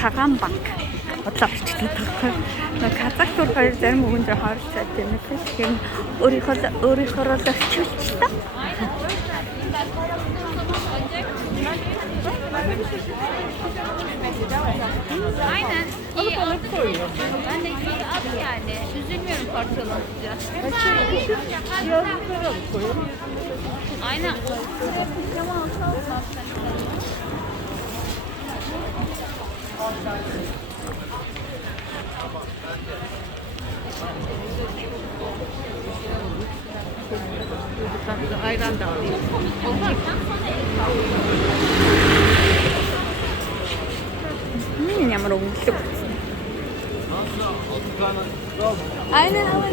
Цагаан банк. Бодлоо арчлаад байгаа. Казах тур хоёр зарим өгөн зөр харилцаад тийм ээ. Тэгэхээр өөрийнхөө л арчилчлаа. Aynen. İyi alıp koyuyorum. Ben de iyi at yani. Üzülmüyorum parçalanınca. Yazlıkları alıp koyuyorum. Aynen. Ayran da alayım. Ямар өнгөлөг. Aynen ama.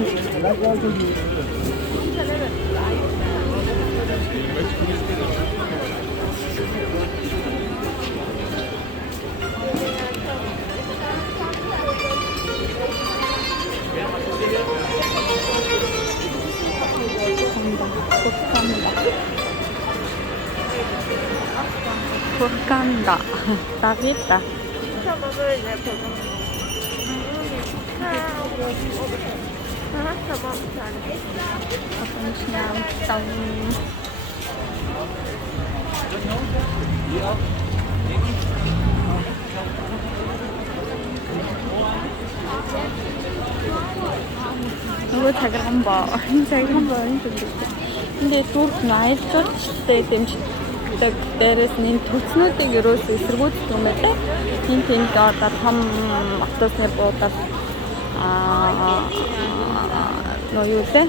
Kurkanda. Davida. Tamam böyle yapalım. Tamam bir tane. Bakın içine almıştım. 이거 자기한 봐. 자기한 봐. 근데 турк аялжуулчтай дэмждэг дээрээс нь төцнүүдийг ерөөсөө эсэргүүцдэг юм байна. Тэнд одоо том автобусны буудал юу лээ?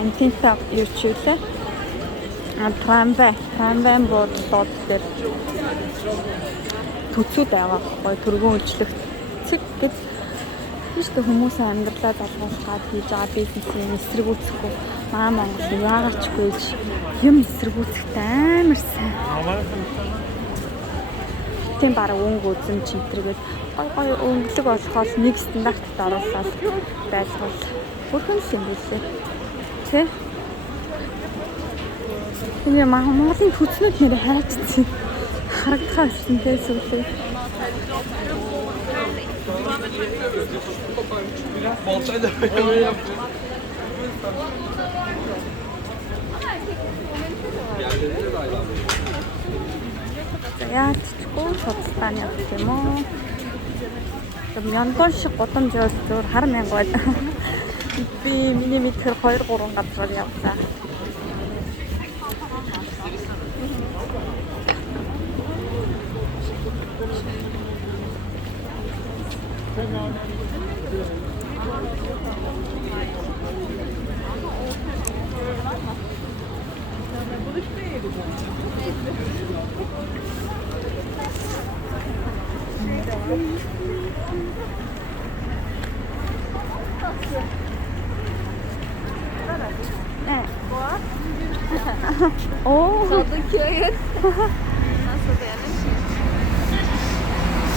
Антинта юу ч юу лээ? Трамвай буудлууд дээр төцүүд байгаа байхгүй түргэн үйлчлэгцэг гэж тийштэй хүмүүсийн амьдралаа залгуулахад хийж байгаа бизнесийн эсэргүүцэхгүй маа Монгол яагаарчгүй юм эсэргүүцэхтэй амар сайн. Тийм бараг өнгө үзэн чимтэргээд гой өнгөлөг болохоос нэг стандартт оруулаад байлгуул. Бүрхэн л юм билээ. Тэ? Тэгээ Монголын төцнүүд нэр хайрцсан. Харагдахаа байсан тэ сүлээ. Bolçayla böyle yapıyor. Яалтчгүй Шотланд явах юм уу? Мянган шиг гудамж явж зур хар мянга байд. Би миний мэдхээр 2-3 газар явлаа. Ne? Oo. Kadıköy'ün